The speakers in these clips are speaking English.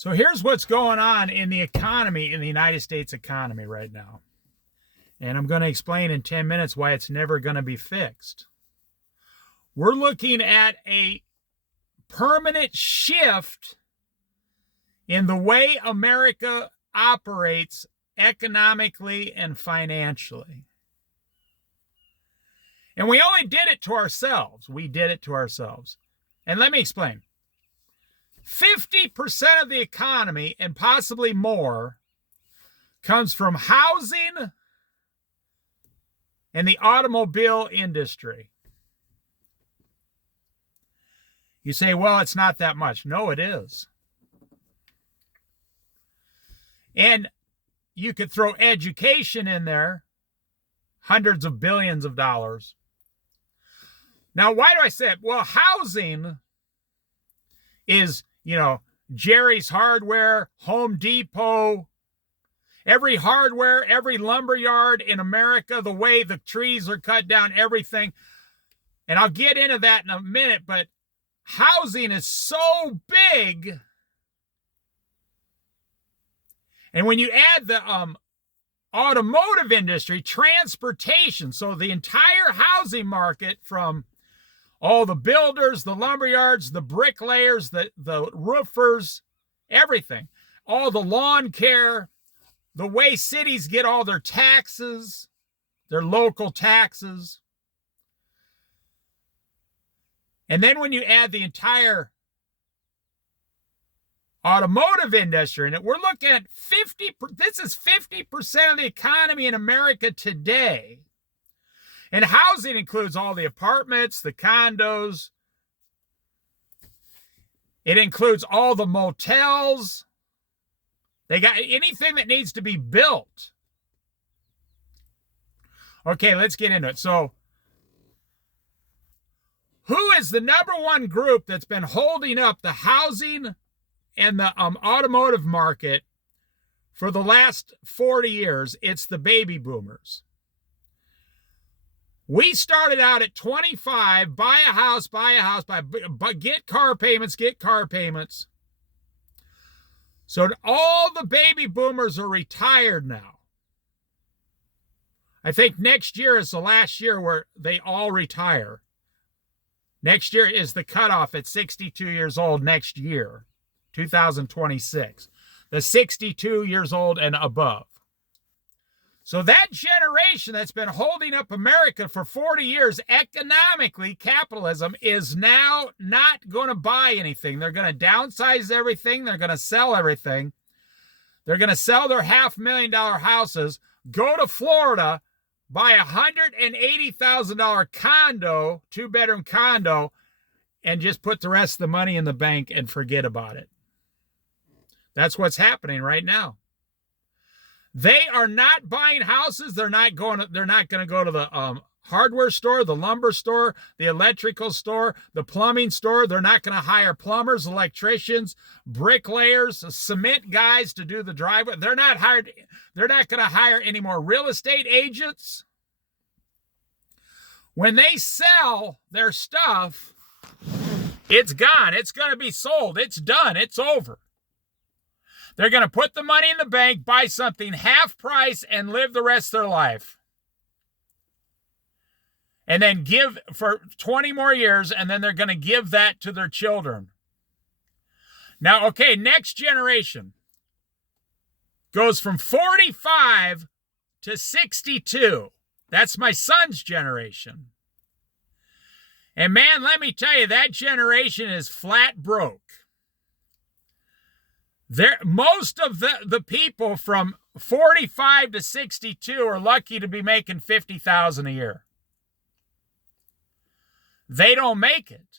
So here's what's going on in the economy, in the United States economy right now. And I'm going to explain in 10 minutes why it's never going to be fixed. We're looking at a permanent shift in the way America operates economically and financially. And we only did it to ourselves. We did it to ourselves. And let me explain. 50% of the economy, and possibly more, comes from housing and the automobile industry. You say, well, it's not that much. No, it is. And you could throw education in there, hundreds of billions of dollars. Now, why do I say it? Well, housing is, Jerry's Hardware, Home Depot, every hardware, every lumber yard in America, the way the trees are cut down, everything. And I'll get into that in a minute, but housing is so big. And when you add the automotive industry, transportation, so the entire housing market from all the builders, the lumberyards, the bricklayers, the roofers, everything, all the lawn care, the way cities get all their taxes, their local taxes. And then when you add the entire automotive industry in it, we're looking at 50% of the economy in America today. And housing includes all the apartments, the condos. It includes all the motels. They got anything that needs to be built. Okay, let's get into it. So, who is the number one group that's been holding up the housing and the automotive market for the last 40 years? It's the baby boomers. We started out at 25, buy a house, get car payments. So all the baby boomers are retired now. I think next year is the last year where they all retire. Next year is the cutoff at 62 years old next year, 2026. The 62 years old and above. So that generation that's been holding up America for 40 years economically, capitalism, is now not going to buy anything. They're going to downsize everything. They're going to sell everything. They're going to sell their $500,000 houses, go to Florida, buy a $180,000 condo, 2-bedroom condo, and just put the rest of the money in the bank and forget about it. That's what's happening right now. They are not buying houses. They're not going to go to the hardware store, the lumber store, the electrical store, the plumbing store. They're not going to hire plumbers, electricians, bricklayers, cement guys to do the driveway. They're not going to hire any more real estate agents. When they sell their stuff, it's gone. It's going to be sold. It's done. It's over. They're going to put the money in the bank, buy something half price, and live the rest of their life. And then give for 20 more years, and then they're going to give that to their children. Now, okay, next generation goes from 45 to 62. That's my son's generation. And man, let me tell you, that generation is flat broke. Most of the people from 45 to 62 are lucky to be making $50,000 a year. They don't make it.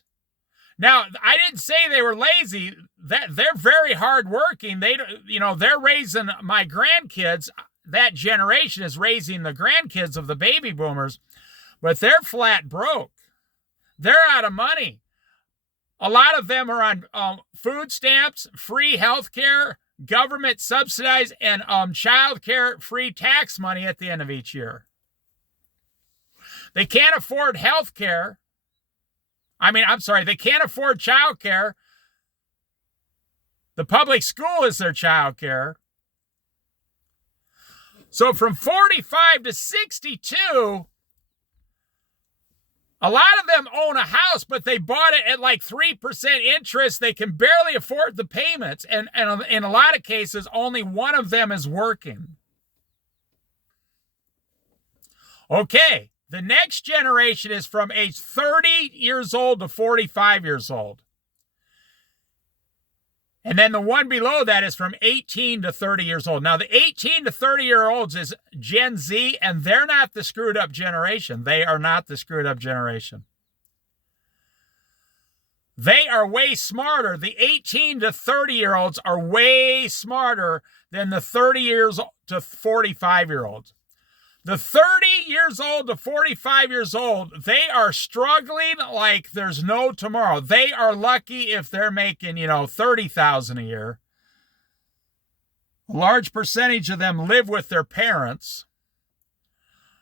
Now, I didn't say they were lazy. That they're very hardworking. They're raising my grandkids. That generation is raising the grandkids of the baby boomers, but they're flat broke. They're out of money. A lot of them are on food stamps, free health care, government subsidized, and child care free tax money at the end of each year. They can't afford health care. They can't afford child care. The public school is their child care. So from 45 to 62, a lot of them own a house, but they bought it at like 3% interest. They can barely afford the payments. And in a lot of cases, only one of them is working. Okay, the next generation is from age 30 years old to 45 years old. And then the one below that is from 18 to 30 years old. Now, the 18 to 30-year-olds is Gen Z, and they're not the screwed up generation. They are not the screwed up generation. They are way smarter. The 18 to 30-year-olds are way smarter than the 30 years to 45-year-olds. The 30 years old to 45 years old, they are struggling like there's no tomorrow. They are lucky if they're making, $30,000 a year. A large percentage of them live with their parents.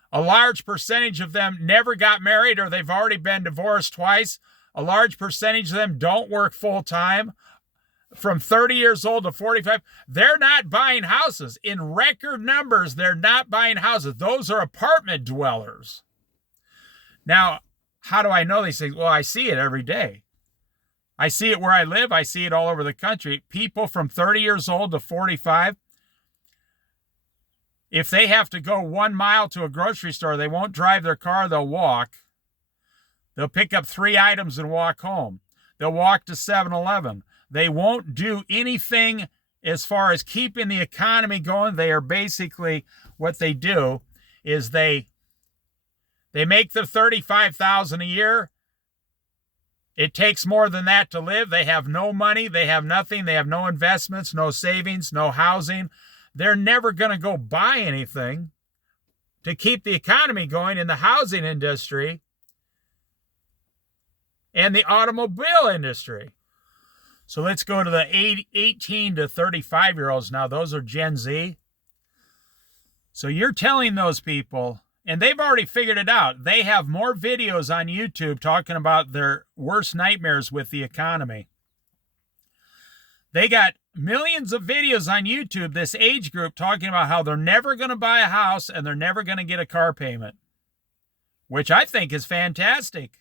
A large percentage of them never got married or they've already been divorced twice. A large percentage of them don't work full time. From 30 years old to 45, they're not buying houses. In record numbers, they're not buying houses. Those are apartment dwellers. Now, how do I know these things? Well, I see it every day. I see it where I live. I see it all over the country. People from 30 years old to 45, if they have to go 1 mile to a grocery store, they won't drive their car, they'll walk. They'll pick up 3 items and walk home. They'll walk to 7-Eleven. They won't do anything as far as keeping the economy going. They are basically, what they do is they make the $35,000 a year. It takes more than that to live. They have no money. They have nothing. They have no investments, no savings, no housing. They're never going to go buy anything to keep the economy going in the housing industry and the automobile industry. So let's go to the 18 to 35-year-olds now. Those are Gen Z. So you're telling those people, and they've already figured it out. They have more videos on YouTube talking about their worst nightmares with the economy. They got millions of videos on YouTube, this age group, talking about how they're never going to buy a house and they're never going to get a car payment, which I think is fantastic.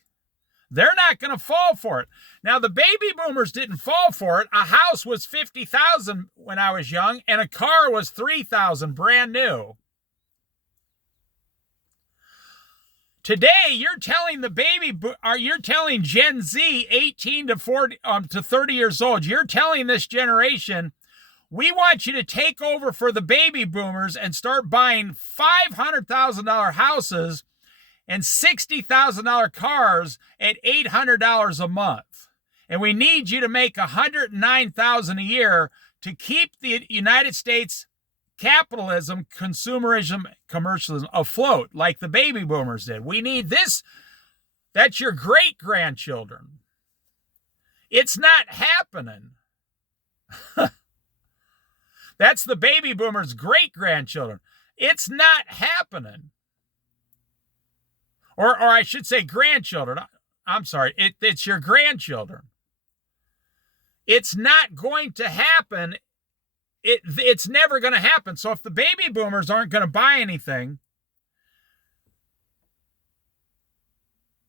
They're not going to fall for it. Now, the baby boomers didn't fall for it. A house was $50,000 when I was young, and a car was $3,000 brand new. Today, you're telling you're telling Gen Z, 18 to 30 years old, you're telling this generation, we want you to take over for the baby boomers and start buying $500,000 houses and $60,000 cars at $800 a month. And we need you to make $109,000 a year to keep the United States capitalism, consumerism, commercialism afloat like the baby boomers did. We need this. That's your great-grandchildren. It's not happening. That's the baby boomers' great-grandchildren. It's not happening. Or I should say grandchildren. I'm sorry. It's your grandchildren. It's not going to happen. It's never going to happen. So if the baby boomers aren't going to buy anything,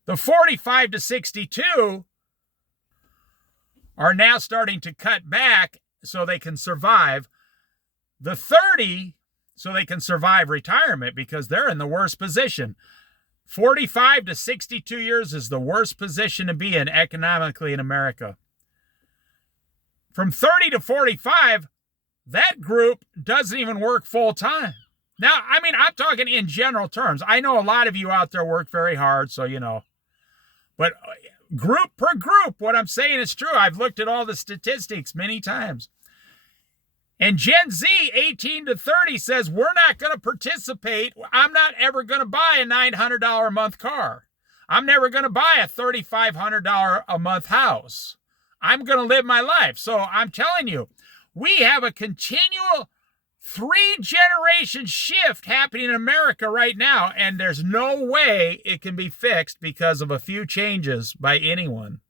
the 45 to 62 are now starting to cut back so they can survive. The 30, so they can survive retirement because they're in the worst position. 45 to 62 years is the worst position to be in economically in America. From 30 to 45, that group doesn't even work full time. Now, I mean, I'm talking in general terms. I know a lot of you out there work very hard, so you know. But group per group, what I'm saying is true. I've looked at all the statistics many times. And Gen Z, 18 to 30, says, we're not going to participate. I'm not ever going to buy a $900 a month car. I'm never going to buy a $3,500 a month house. I'm going to live my life. So I'm telling you, we have a continual 3-generation shift happening in America right now, and there's no way it can be fixed because of a few changes by anyone.